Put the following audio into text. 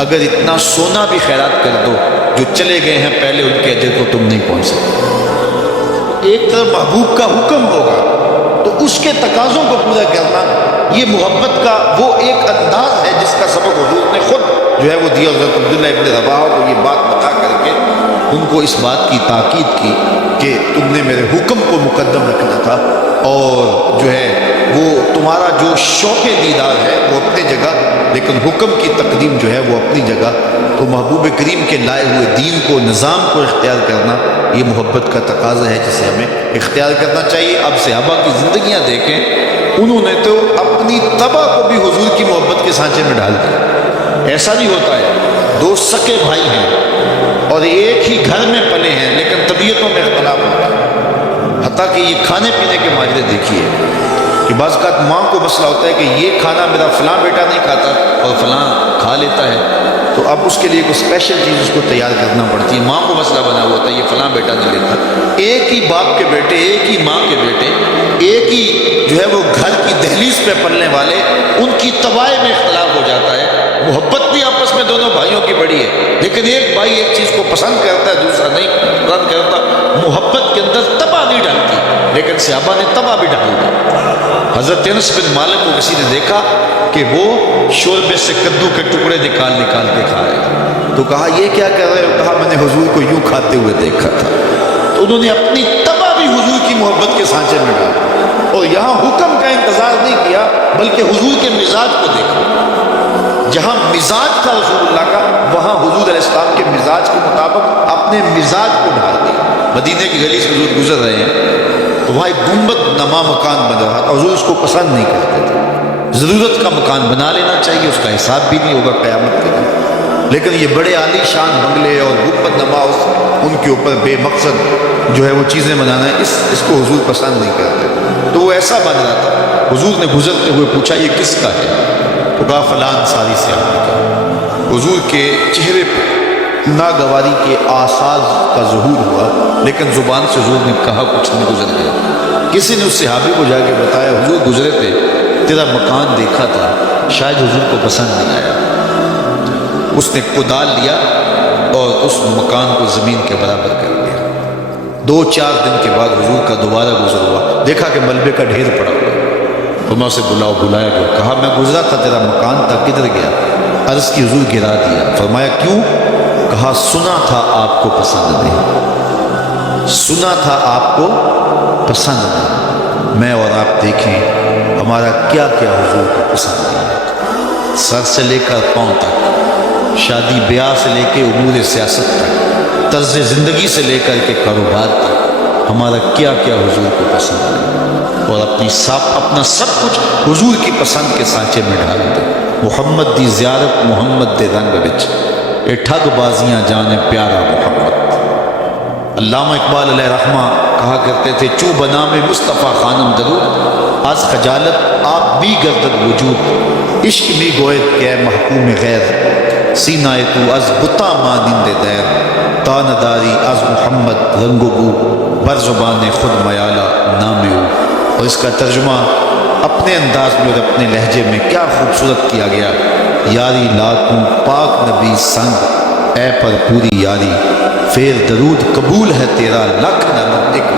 اگر اتنا سونا بھی خیرات کر دو، جو چلے گئے ہیں پہلے ان کے اجر کو تم نہیں پہنچ سکتے۔ ایک طرف محبوب کا حکم ہوگا تو اس کے تقاضوں کو پورا کرنا، یہ محبت کا وہ ایک انداز ہے جس کا سبق حضور نے خود جو ہے وہ دیا۔ حضرت عبداللہ ابن رواحہ کو یہ بات بتا کر کے ان کو اس بات کی تاکید کی کہ تم نے میرے حکم کو مقدم رکھنا تھا، اور جو ہے وہ تمہارا جو شوق دیدار ہے وہ اپنی جگہ، لیکن حکم کی تقدیم جو ہے وہ اپنی جگہ۔ تو محبوب کریم کے لائے ہوئے دین کو، نظام کو اختیار کرنا یہ محبت کا تقاضا ہے جسے ہمیں اختیار کرنا چاہیے۔ اب صحابہ کی زندگیاں دیکھیں، انہوں نے تو اپنی طبع کو بھی حضور کی محبت کے سانچے میں ڈال دیا۔ ایسا نہیں ہوتا ہے دو سکے بھائی ہیں اور ایک ہی گھر میں پلے ہیں لیکن طبیعتوں میں اختلاف ہوتا ہے، حتیٰ کہ یہ کھانے پینے کے معاملے دیکھیے کہ بعض اوقات ماں کو مسئلہ ہوتا ہے کہ یہ کھانا میرا فلاں بیٹا نہیں کھاتا اور فلاں کھا لیتا ہے، تو اب اس کے لیے کوئی اسپیشل چیز اس کو تیار کرنا پڑتی ہے۔ ماں کو مسئلہ بنا ہوا ہوتا ہے یہ فلاں بیٹا نہیں لیتا۔ ایک ہی باپ کے بیٹے، ایک ہی ماں کے بیٹے، ایک ہی جو ہے وہ گھر کی دہلیز پہ پلنے والے، ان کی طباع میں اختلاف ہو جاتا ہے۔ محبت بھی آپس میں دونوں بھائیوں کی بڑی ہے، لیکن ایک بھائی ایک چیز کو پسند کرتا ہے دوسرا نہیں پسند کرتا۔ محبت کے اندر طبع نہیں ڈالتی، لیکن صحابہ نے طبع بھی ڈال دی۔ حضرت انس بن مالک کو کسی نے دیکھا کہ وہ شوربے سے کدو کے ٹکڑے نکال نکال کے کھا رہے ہیں، تو کہا یہ کیا کر رہے ہو؟ کہا میں نے حضور کو یوں کھاتے ہوئے دیکھا تھا۔ تو انہوں نے اپنی طبع بھی حضور کی محبت کے سانچے میں ڈالا، اور یہاں حکم کا انتظار نہیں کیا بلکہ حضور کے مزاج کو دیکھا۔ جہاں مزاج تھا رسول اللہ کا، وہاں حضور علیہ السلام کے مزاج کے مطابق اپنے مزاج کو ڈال دیا۔ مدینے کی گلی سے حضور گزر رہے ہیں تو وہاں ایک گنبد نما مکان بن رہا تھا، حضور اس کو پسند نہیں کرتے تھے۔ ضرورت کا مکان بنا لینا چاہیے، اس کا حساب بھی نہیں ہوگا قیامت کے دن، لیکن یہ بڑے عالی شان بنگلے اور گنبد نما ان کے اوپر بے مقصد جو ہے وہ چیزیں بنانا ہے، اس کو حضور پسند نہیں کرتے۔ تو وہ ایسا بن رہا تھا، حضور نے گزرتے ہوئے پوچھا یہ کس کا ہے؟ تو کہا فلاں انصاری سے آنے کا۔ حضور کے چہرے پہ ناگواری کے آثار کا ظہور ہوا، لیکن زبان سے حضور نے کہا کچھ نہیں، گزر گیا۔ کسی نے اس صحابی کو جا کے بتایا حضور گزرے تھے، تیرا مکان دیکھا تھا، شاید حضور کو پسند نہیں آیا۔ اس نے کدال لیا اور اس مکان کو زمین کے برابر کر دیا۔ 2-4 دن کے بعد حضور کا دوبارہ گزر ہوا، دیکھا کہ ملبے کا ڈھیر پڑا ہوا، تو میں اسے بلایا گیا، کہا میں گزرا تھا تیرا مکان تھا، کدھر گیا؟ عرض کی حضور گرا دیا۔ فرمایا کیوں؟ کہا سنا تھا آپ کو پسند نہیں، سنا تھا آپ کو پسند نہیں۔ میں اور آپ دیکھیں ہمارا کیا کیا حضور کو پسند نہیں، سر سے لے کر پاؤں تک، شادی بیاہ سے لے کے امور سیاست تک، طرز زندگی سے لے کر کے کاروبار تک، ہمارا کیا کیا حضور کو پسند نہیں، اور اپنا سب کچھ حضور کی پسند کے سانچے میں ڈال دے۔ محمد دی زیارت محمد دے رنگ وچ، اے ٹھگ بازیاں جانے پیارا محمد۔ علامہ اقبال علیہ رحمہ کہا کرتے تھے چو بنام مصطفیٰ خانم درود، از خجالت آپ بھی گردد وجود، عشق بھی گوید کہ اے محکوم غیر، سینہ تو از بتا مانند دیر، تانداری از محمد رنگ و بو، بر زبان خود میالہ نام او۔ اور اس کا ترجمہ اپنے انداز میں اور اپنے لہجے میں کیا خوبصورت کیا گیا، یاری لاکھوں پاک نبی سنگ، اے پر پوری یاری، فیر درود قبول ہے تیرا لکھ نہ ایک